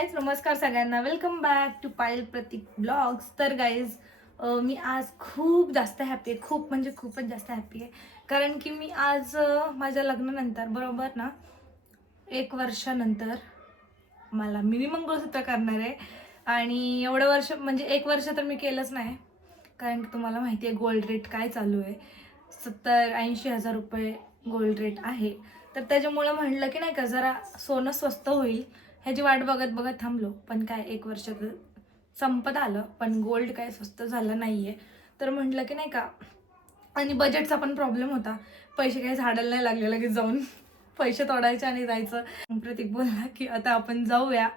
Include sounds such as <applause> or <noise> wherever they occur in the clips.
Guys, नमस्कार सगळ्यांना. Welcome back to Payal Prateek blogs तर गाईज मी आज खूप जास्त हॅपी आहे. खूप म्हणजे खूपच जास्त हॅपी आहे. कारण की मी आज माझ्या लग्नानंतर बरोबर ना एक वर्षानंतर मला मिनी मंगळसूत्र करणार आहे. आणि एवढं वर्ष म्हणजे एक वर्ष तर मी केलंच नाही. कारण की तुम्हाला माहिती आहे गोल्ड रेट काय चालू आहे? सत्तर ऐंशी हजार रुपये गोल्ड रेट आहे. तर त्याच्यामुळं म्हणलं की नाही का जरा सोनं स्वस्त होईल. ह्याची वाट बघत बघत थांबलो. पण काय एक वर्ष संपत आलं. पण गोल्ड काय स्वस्त झालं नाही आहे तर म्हटलं की नाही का आणि बजेटचा पण प्रॉब्लेम होता. पैसे काही झाडायला नाही लागले लगेच जाऊन पैसे तोडायचे आणि जायचं. प्रतीक बोलला की आता आपण जाऊया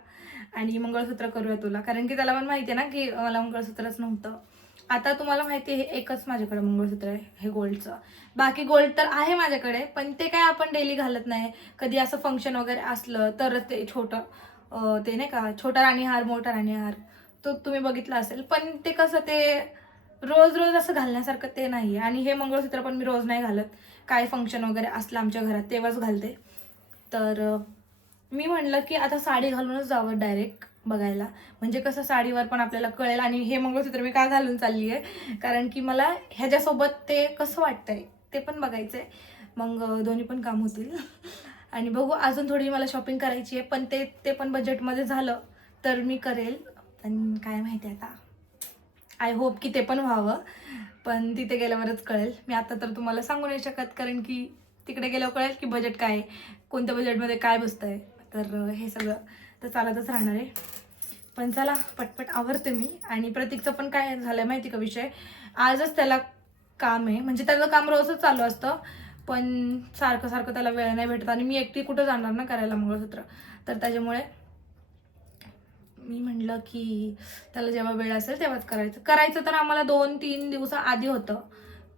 आणि मंगळसूत्र करूया तुला. कारण की त्याला पण माहिती आहे ना की मला मंगळसूत्रच नव्हतं. आता तुम्हाला माहिती आहे हे एकच माझ्याकडे मंगळसूत्र आहे हे गोल्डचं. बाकी गोल्ड तर आहे माझ्याकडे पण ते काय आपण डेली घालत नाही. कधी असं फंक्शन वगैरे असलं तरच ते छोटं ते नाही का छोटा राणीहार मोठा राणीहार तो तुम्ही बघितला असेल. पण ते कसं ते रोज रोज असं घालण्यासारखं ते नाही आणि हे मंगळसूत्र पण मी रोज नाही घालत. काय फंक्शन वगैरे असलं आमच्या घरात तेव्हाच घालते. तर मी म्हणलं की आता साडी घालूनच जावं डायरेक्ट बघायला. म्हणजे कसं साडीवर पण आपल्याला कळेल आणि हे मंगळसूत्र मी का घालून चालली आहे? कारण की मला ह्याच्यासोबत ते कसं वाटतंय ते पण बघायचं आहे मग दोन्ही पण काम होतील. <laughs> आणि बघू अजून थोडी मला शॉपिंग करायची आहे पण ते ते पण बजेटमध्ये झालं तर मी करेल. पण काय माहिती आता. आय होप की ते पण व्हावं. पण तिथे गेल्यावरच कळेल. मी आता तर तुम्हाला सांगू नाही शकत कारण की तिकडे गेल्यावर कळेल की बजेट काय आहे कोणत्या बजेटमध्ये काय बसतं आहे तर हे सगळं तर चालतच राहणार आहे. पण चला पटपट आवरते मी. आणि प्रतीकचं पण काय झालं माहिती का विषय? आजच त्याला काम आहे. म्हणजे त्याचं काम रोजच चालू असतं. पण सारखं सारखं त्याला वेळ नाही भेटत. आणि मी एकटी कुठं जाणार ना करायला मंगळसूत्र? तर त्याच्यामुळे मी म्हटलं की त्याला जेव्हा वेळ असेल तेव्हाच करायचं. करायचं तर आम्हाला दोन तीन दिवसा आधी होतं.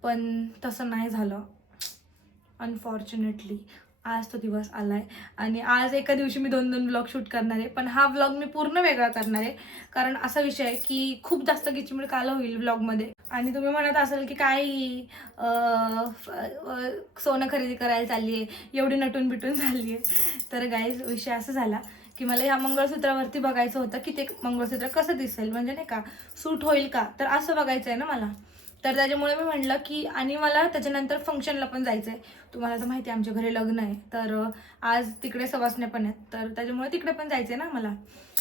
पण तसं नाही झालं. अनफॉर्च्युनेटली आज तो दिवस आला आहे आणि आज एका दिवशी मी दोन दोन ब्लॉग शूट करणार आहे. पण हा ब्लॉग मी पूर्ण वेगळा करणार आहे. कारण असा विषय आहे की खूप जास्त किचमिड काल होईल ब्लॉगमध्ये आणि तुम्ही म्हणत असाल की काय सोनं खरेदी करायला चालली आहे. एवढी नटून बिटून झाली आहे. तर गाईज विषय असा झाला की मला ह्या मंगळसूत्रावरती बघायचं होतं की ते मंगळसूत्र कसं दिसेल? म्हणजे नाही का सूट होईल का? तर असं बघायचं आहे ना मला. तर त्याच्यामुळे मी म्हणलं की आणि मला त्याच्यानंतर फंक्शनला पण जायचं आहे तुम्हाला तर माहिती आहे आमच्या घरी लग्न आहे. तर आज तिकडे सवासण्या पण आहेत. तर त्याच्यामुळे तिकडे पण जायचं आहे ना मला.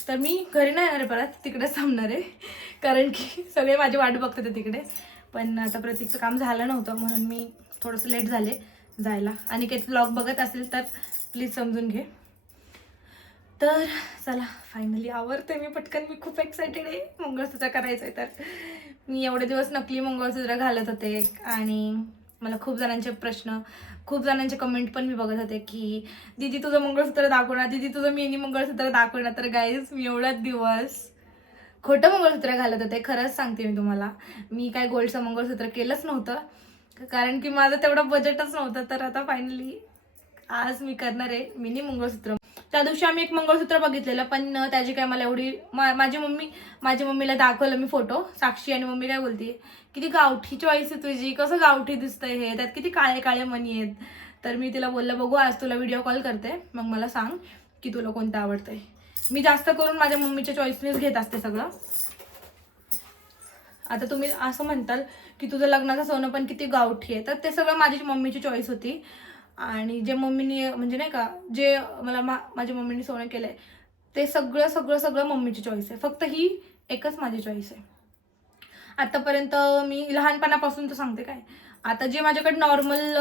तर मी घरी नाही येणार आहे परत. तिकडेच थांबणार आहे. कारण की सगळे माझी वाट बघतात आहे तिकडे. पण आता प्रतीकचं काम झालं नव्हतं म्हणून मी थोडंसं लेट झाले जायला. आणि काही ब्लॉग बघत असेल तर प्लीज समजून घे. तर चला फायनली आवडते मी पटकन. मी खूप एक्सायटेड आहे. मंगळसूत्र करायचं आहे तर. मी एवढे दिवस नकली मंगळसूत्र घालत होते आणि मला खूप जणांचे प्रश्न खूप जणांचे कमेंट पण मी बघत होते की दीदी तुझं मंगळसूत्र दाखवणार दिदी दीदी तुझं मिनी मंगळसूत्र दाखवणार तर गाईज मी एवढाच दिवस खोटं मंगळसूत्र घालत होते. खरंच सांगते मी तुम्हाला. मी काय गोल्डचं मंगळसूत्र केलंच नव्हतं. कारण की माझं तेवढं बजेटच नव्हतं. तर आता फायनली आज मी करणार आहे मिनी मंगळसूत्र. त्या दिवशी आम्ही एक मंगळसूत्र बघितलेलं पण त्याची काय मला एवढी मा- माझी मम्मी माझ्या मम्मीला दाखवलं मी फोटो साक्षी आणि मम्मी काय बोलते किती गावठी चॉईस आहे तुझी कसं गावठी दिसतंय हे त्यात किती काळे काळे मनी आहेत. तर मी तिला बोललं बघू आज तुला व्हिडिओ कॉल करते मग मला सांग की तुला कोणतं आवडतंय. मी जास्त करून माझ्या मम्मीच्या चॉईसनेच घेत असते सगळं. आता तुम्ही असं म्हणताल की तुझं लग्नाचं सोनं पण किती गावठी आहे तर ते सगळं माझी मम्मीची चॉईस होती. आणि जे मम्मीने म्हणजे नाही का जे मला मा माझ्या मम्मीने सोनं केलं आहे ते सगळं सगळं सगळं मम्मीची चॉईस आहे. फक्त ही एकच माझी चॉईस आहे. आतापर्यंत मी लहानपणापासून तर सांगते काय. आता जे माझ्याकडे नॉर्मल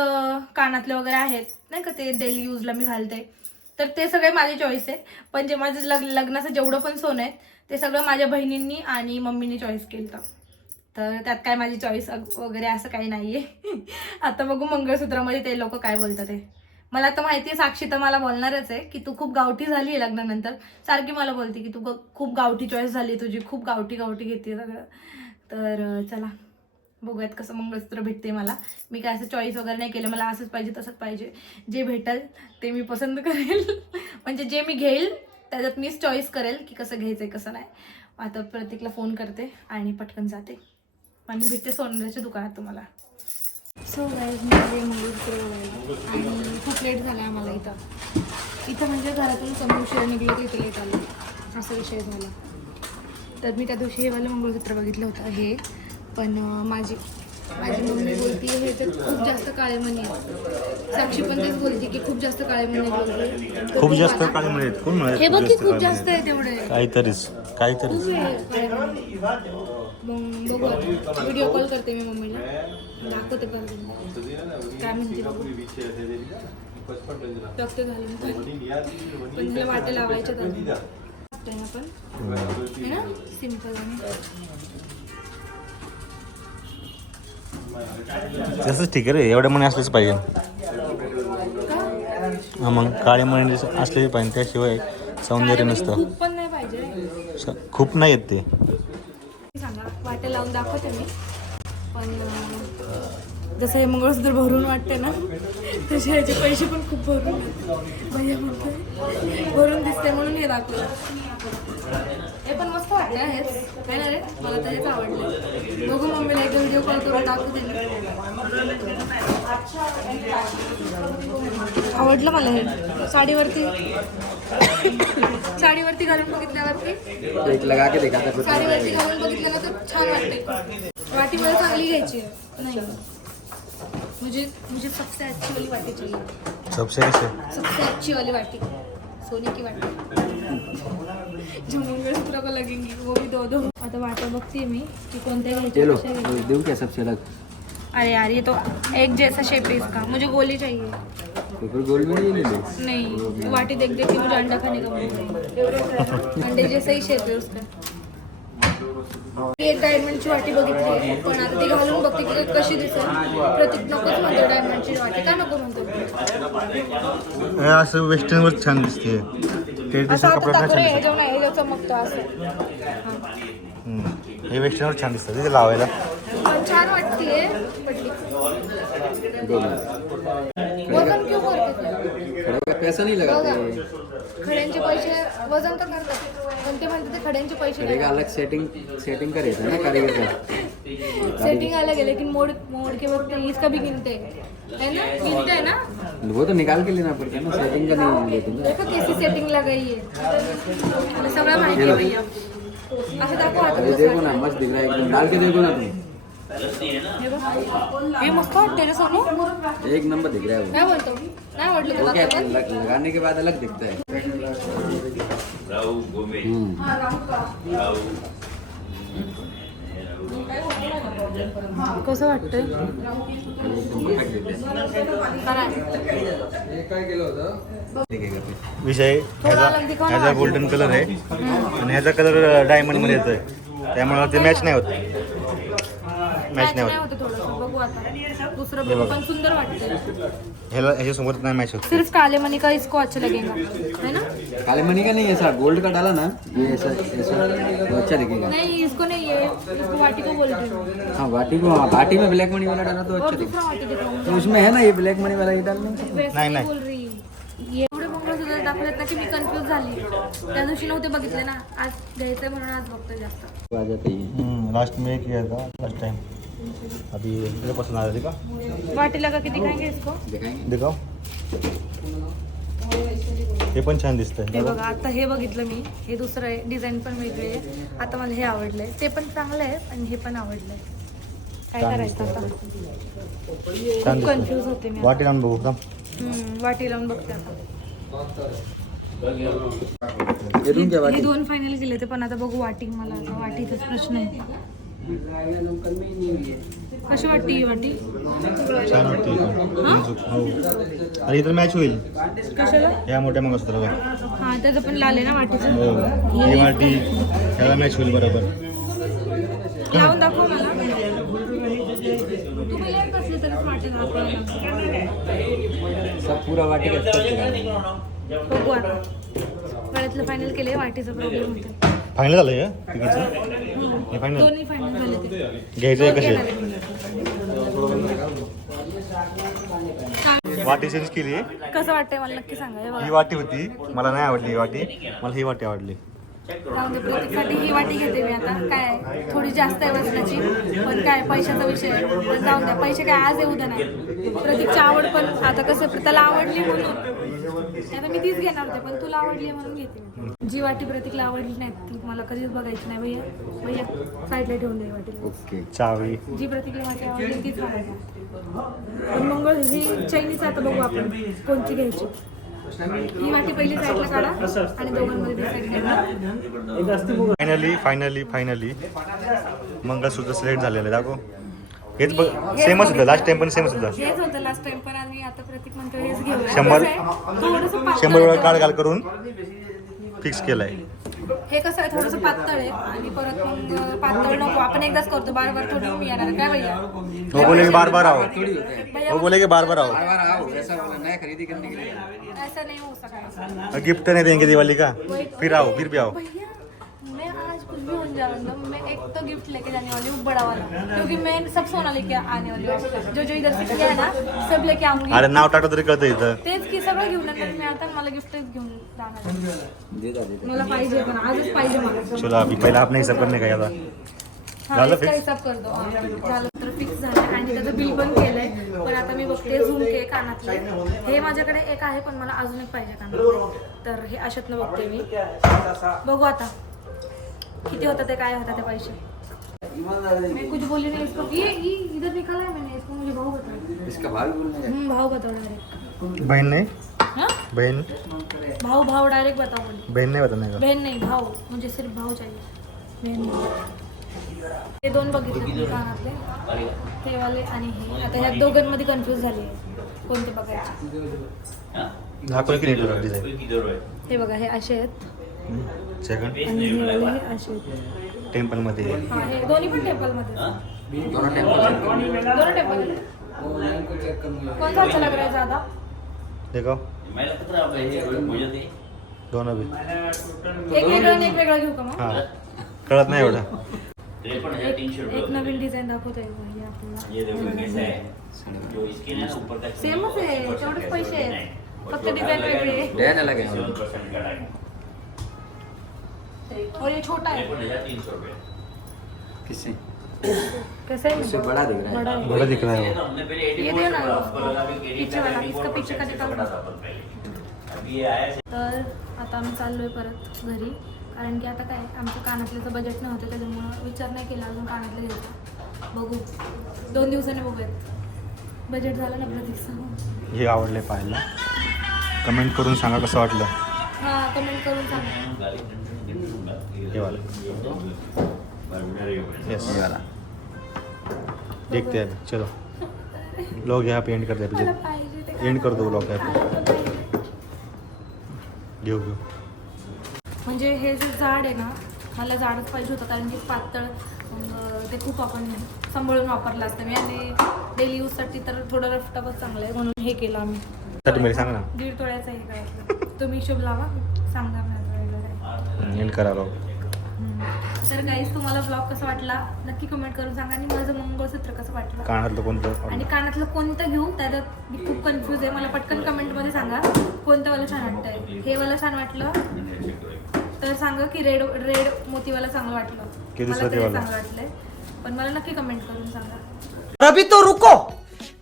कानातले वगैरे आहेत नाही का ते डेली यूजला मी घालते तर ते सगळे माझी चॉईस आहे. पण जे माझं लग लग्नाचं जेवढं पण सोनं आहे ते सगळं माझ्या बहिणींनी आणि मम्मीनी चॉईस केलं तर त्यात काय माझी चॉईस वगैरे असं काही नाही आहे <laughs> आता बघू मंगळसूत्रामध्ये ते लोक काय बोलतात ते. मला तर माहिती आहे साक्षी तर मला बोलणारच आहे की तू खूप गावठी झाली आहे लग्नानंतर. सारखी मला बोलते की तू खूप गावठी चॉईस झाली तुझी खूप गावठी गावठी घेते सगळं. तर चला. बघूयात कसं मंगळसूत्र भेटते मला. मी काय असं चॉईस वगैरे नाही केलं. मला असंच पाहिजे तसंच पाहिजे. जे भेटेल ते मी पसंत करेल. <laughs> म्हणजे जे मी घेईल त्याच्यात मीच चॉईस करेल की कसं घ्यायचं आहे कसं नाही. आता प्रत्येकला फोन करते आणि पटकन जाते. आणि भेटते सोनऱ्याच्या दुकानात तुम्हाला. सो गाईज मी बघायला आणि खूप लेट झाला आम्हाला इथं. इथं म्हणजे घरातून कमी उशिरा निघलं तर इथे लेट आलं. असा विषय झाला. तर मी त्या दिवशी हेवालं मंगळसूत्र बघितलं होतं हे. पण माझी माझी मम्मी बोलती हे तर खूप जास्त काळे आहेत. साक्षी पण तेच बोलते की खूप जास्त काळे. तर खूप जास्त. काळे म्हणे म्हणे हे बघ की खूप जास्त म्हणे? आहे तेवढे. काहीतरीच खूप मणी. मग बघू आता. व्हिडिओ कॉल करते मी मम्मीला. दाखवते काय म्हणते बघू रक्त घालून पण पण त्याला वाटे लावायच्या अजून. त्यांना पण है ना? सिंपल आणि तसंच ठीक आहे रे एवढे म्हणे असलेच पाहिजे. का? हा मग काळे म्हणे असलेच पाहिजे त्याशिवाय सौंदर्य नसतं. खूप पण नाही पाहिजे. रे. स- खूप नाही येत ते. वाटं लावून दाखवते मी. पण जसं हे मंगळसूत्र भरून वाटते ना तसे ह्याचे पैसे पण खूप भरून भैया म्हणतोय भरून दिसते म्हणून हे दाखवलं. हे पण मस्त वाटलं हेच. काय ना रे? मला तर हेच आवडलं. बघू मम्मीला एक व्हिडिओ कॉल करून दाखवते आवडलं मला हे. साडीवरती. साडीवरती घालून बघितल्यावरती. साडीवरती घालून बघितलं तर छान वाटते. वाटी मला चांगली घ्यायची नाही. मुझे मुझे सबसे अच्छी वाली वाटी चाहिए। सबसे कसे? सबसे अच्छी वाली वाटी। सोने की वाटी। जो मंगळसूत्र को लगेंगी वो भी दो दो। आता वाटा बघते मी की कोणत्या ये लो घ्यायच्या कशा घ्यायच्या. क्या सबसे अलग? अरे यार ये तो एक जैसा शेप है इसका। मुझे गोली चाहिए। पेपर गोल्ड में नहीं ले ले। नहीं वाटी देख देख के मुझे अंडा खाने का मन है। <laughs> अंडे जैसा ही शेप है उसका। एक डायमंडची वाटी बघितली. पण आता ती घालून बघते की कशी दिसेल. प्रतीक नकोच म्हणतो डायमंडची वाटी. का नको म्हणतो? हे असं वेस्टर्नवर छान दिसते. ते असं दिसतं आता कपड्यात दाखव नाही रे छान हे दिसत हे चमकतो असं. हे वेस्टर्नवर छान दिसतं. तिथे लावायला. छान वाटतीये. पडली वजन क्यों करते ते? खड़े का पैसा नहीं लगाते. खड्यांचे पैसे वजन तर करतात. पण ते म्हणते ते खड्यांचे पैसे खड़े का नाही अलग सेटिंग सेटिंग का रहता है ना कारीगर का। सेटिंग अलग है लेकिन मोड़ मोड़ के वक्त इसका भी गिनते हैं। है ना? गिनते हैं ना? वो तो निकाल के लेना पड़ता है ना सेटिंग का नहीं लेते ना। देखो कैसी सेटिंग लगाई है। सगळं माहिती आहे भैया। असं दाखव आता अरे देखो ना मस्त दिख रहा है एकदम। डाल के देखो ना तुम। हे बघ. मस्त वाटते रे सोनू एक नंबर दिख रहा है वो। काय बोलतो नाही वाटलं वो तुला क्या आता पण? लग- लगाने के बाद अलग दिखता है। हम्म। कसं वाटतंय एकदम perfect दिखता है. काय दिखेगा फिर. विषय ह्याचा. गोल्डन कलर आहे आणि ह्याचा कलर डायमंडमध्ये येतोय त्यामुळे ते मॅच नाही होत मॅच नाही होत. थोडंसं. बघू आता. दुसरं बघू. पण सुंदर वाटतंय. ह्याला ह्याच्यासोबत नाही मॅच होत. सिर्फ काले मनी का इसको अच्छा लगेगा है ना? काले मनी का नहीं ऐसा गोल्ड का डाला ना ये ऐसा ऐसा तो अच्छा दिखेगा नहीं इसको नहीं ये इसको वाटी को बोल रही हूँ हाँ बाटी को हाँ बाटी में ब्लैक मनी वाला डाला तो अच्छा दिखेगा वाटी तो उसमें है ना ये ब्लैक मनी वाला ये डालना नाही, नाही नाही. बोल रही. ये एवढे दाखवलेत ना की मी कन्फ्युज झाली. त्या दिवशी नव्हते बघितले ना. आज घ्यायचंय म्हणून आज बघतोय जास्त. लास्ट में किया था लास्ट टाइम अभी मेरे पसंद आ रही का वाटीला का किती खाएंगे इसको। दिखाएंगे दिखाओ। हे पण छान दिसतंय. हे बघा आता हे बघितलं मी. हे दुसरं आहे. डिझाईन पण वेगळे आहे. आता मला हे आवडलंय. ते पण चांगलं आहे आणि हे पण आवडलंय. काय करायचं आता? खूप कन्फ्युज होते मी. वाटी लावून बघू का? वाटी लावून बघते आता. हे दोन फायनल केले ते पण आता बघू वाटी. मला आता वाटीचाच प्रश्न आहे. कशी वाटते ही वाटी? छान वाटते पण. हो? आणि इतर मॅच होईल. कशाला? या मोठ्या मंगळसूत्राला हा त्याचं पण लाल आहे ना वाटीचं? हो. ही वाटी त्याला मॅच होईल बरोबर. लावून दाखव मला. कसली पूरा दिखाएंगे बघू आता. गळ्यातलं फायनल केले वाटीचा प्रॉब्लेम होता. फायनल झालं हे तिकीटचं? हे फायनल दोन्ही फायनल झाले ते. घ्यायचं आहे घेणार कसे. वाटी चेंज केली कसं वाटतंय मला नक्की सांगा हे ही. वाटी होती. मला नाही आवडली ही वाटी. मला ही वाटी आवडली. जाऊन दे प्रतीकसाठी ही वाटी घेते मी आता. काय थोडी जास्त आहे वजनाची पण काय पैशाचा विषय आहे. पण जाऊन द्या पैसे काय आज येऊ द्या नाही. प्रतीकची आवड पण आता कसं त्याला आवडली म्हणून. आता मी तीच घेणार होते पण तुला आवडली आहे म्हणून घेते. जी वाटी प्रतीकला आवडली नाही ती मला कधीच बघायची नाही. भैया भैया साईडला ठेवून दे वाटीला ओके. चावी. जी प्रतीकला माझी आवडली तीच मला पण मंगळ ही चैनीच आता बघू आपण कोणती घ्यायची. ही वाटी पहिली साईडला काढा आणि दोघांमध्ये डिसाईड करा finally finally finally mangalsutra select झालेलं आहे दाखव. हेच बघ सेमच होतं लास्ट टाइम पण सेमच होतं. हेच होतं लास्ट टाइम पण आम्ही आता प्रतीक म्हणतो हेच घेऊया शंभर- शंभर वेळा. काळ घाल करून फिक्स केलंय. हे कसं आहे थोडंसं पातळ आहे. आणि परत मग पातळ नको आपण एकदाच करतो बार बार थोडी मी येणार आहे. काय भैया वो बोले की बार बार आओ है वो बोले की बार बार आओ ऐसा नहीं हो गिफ्ट नहीं देंगे दिवाली का फिर आओ फिर भी आओ. भैया मैं आज कुछ भी होने जा रहा हूँ मैं एक तो गिफ्ट लेके जाने वाली हूँ बड़ा वाला। क्योंकि मैं सब सोना लेके आने वाली हूँ। जो जो इधर से किया है ना सब लेके आऊंगी। अरे नाव टाकलं तरी कळतं इथं तेच की सगळं घेऊन येणार मी आता मला गिफ्ट घेऊन जाणार आहे. मला पाहिजे पण आजच पाहिजे मला. चलो अभी पहले आपने हिसाब करने का हा, झालं इसका fix? हिसाब कर दो हा, झालं तर फिक्स झालं. आणि त्याचं बिल पण केलंय. पण आता मी बघते झुमके कानातले. हे माझ्याकडे एक आहे पण मला अजून एक पाहिजे कानातले. तर हे अशातनं बघते मी. बघू आता. किती होतं ते काय होतं ते पैसे मैं कुछ बोली नहीं इसको ये ये इधर निकाला है मैंने इसको मुझे भाव बताओ। इसका भाव बोलना है। हम्म, भाव बताओ डायरेक्ट बहन नहीं हाँ? बहन? भाव भाव डायरेक्ट बताओ बहन नहीं बताने का? बहन नाही भाव मुझे सिर्फ भाव चाहिए। बहन नाही हे दोन बघितले कानातले हे? वाले आणि हे। आता ह्या दोघांमध्ये कन्फ्यूज झाली आहे कोणते बघायचे? डिझाईन हे बघा हे असे आहेत. सेकंड आणि हे वाले हे असे आहेत. टेम्पलमध्ये हा हे दोन्ही पण टेम्पलमध्ये. दोनों टेम्पल दोनों टेम्पल कौन सा अच्छा लग रहा है ज्यादा देखो. दोनों भी एक वेगळं आणि एक वेगळं घेऊ का मग? हा. कळत नाही एवढं. एक नवीन डिझाईन दाखवता येईल आपल्याला. सेमच आहे? तेवढेच पैसे आहेत. फक्त डिझाईन वेगळी आहे. अलग है और ये छोटा है किससे कैसे. है उससे बड़ा दिख रहा है. बड़ा दिख रहा है ये दे ना पीछे वाला इसका पीछे का निकाल दो. तर आता आम्ही चाललोय परत घरी. कारण की आता काय आमच्या कानातल्याचं बजेट नव्हतं त्याच्यामुळं विचार नाही केला अजून कानातलं घ्यायचा. बघू. दोन दिवसांनी बघूयात. बजेट झालं ना प्रतीक्षा हे आवडले पाहायला. कमेंट करून सांगा कसं वाटलं? हां कमेंट करून सांगा. यस ये वाला देखते हैं अभी चलो लोग यहाँ पे एंड कर दे एंड कर दो ब्लॉग यहाँ पे. घेऊ घेऊ म्हणजे हे जे झाड आहे ना मला झाडच पाहिजे होतं कारण की पातळ ते खूप आपण सांभाळून वापरलं असतं. मी आणि डेली यूजसाठी तर थोडं रफटफच चांगलं आहे म्हणून हे केलं आम्ही. सांगा ना. दीड तोळ्याचं हे करायचं. तुम्ही शुभ लावा सांगा. मला वेगळं काय एंड करा लोग हम्म. तर गाईज तुम्हाला ब्लॉग कसा वाटला? नक्की कमेंट करून सांगा आणि माझं मंगळसूत्र कसं वाटलं? कानातलं कोणतं? आणि? कानातलं कोणतं घेऊ? त्याच्यात मी खूप कन्फ्यूज आहे. मला पटकन कमेंटमध्ये सांगा कोणतं वाला छान वाटतंय? हे वाला छान वाटलं? तर सांगा की रेड रेड मोतीवाला चांगलं वाटलं. की मला दुसरं ते ते वालं? चांगलं वाटलंय. पण मला नक्की कमेंट करून सांगा. अभी तो रुको.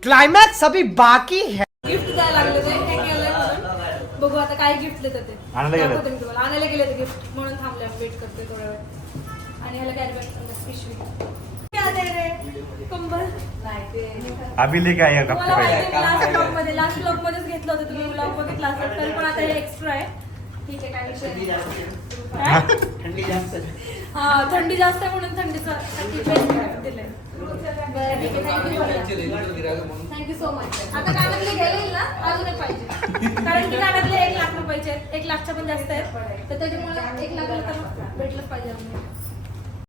क्लाइमैक्स अभी बाकी है. गिफ्ट द्यायला लागले ते. केलंय बघू आता काय गिफ्ट देतात ते. आणायला गेलेत? दाखवते मी तुम्हाला. आणायला गेले ते गिफ्ट म्हणून थांबले वेट करते थोडा वेळ. आणि ह्याला कॅरी बॅग पिशवी क्या दे रे हफ्ते तुम्हाला पहिले माहिती लास्ट ब्लॉगमध्ये लास्ट ब्लॉग मध्येच घेतलं होतं तुम्ही. ब्लॉग बघितला असेल तरी पण आता हे एक्स्ट्रा आहे. ठीक आहे काय विषय नाही. काय? हा थंडी जास्त आहे म्हणून थंडीचं दिलंय बरं, ठीक आहे थँक्यू सो मच आता कानातले घ्यायला येईल ना अजून एक पाहिजे कारण की कानातले एक लाख रुपयाचे आहेत. एक लाखच्या पण जास्त आहेत तर त्याच्यामुळे एक लाखाला तर भेटलंच पाहिजे.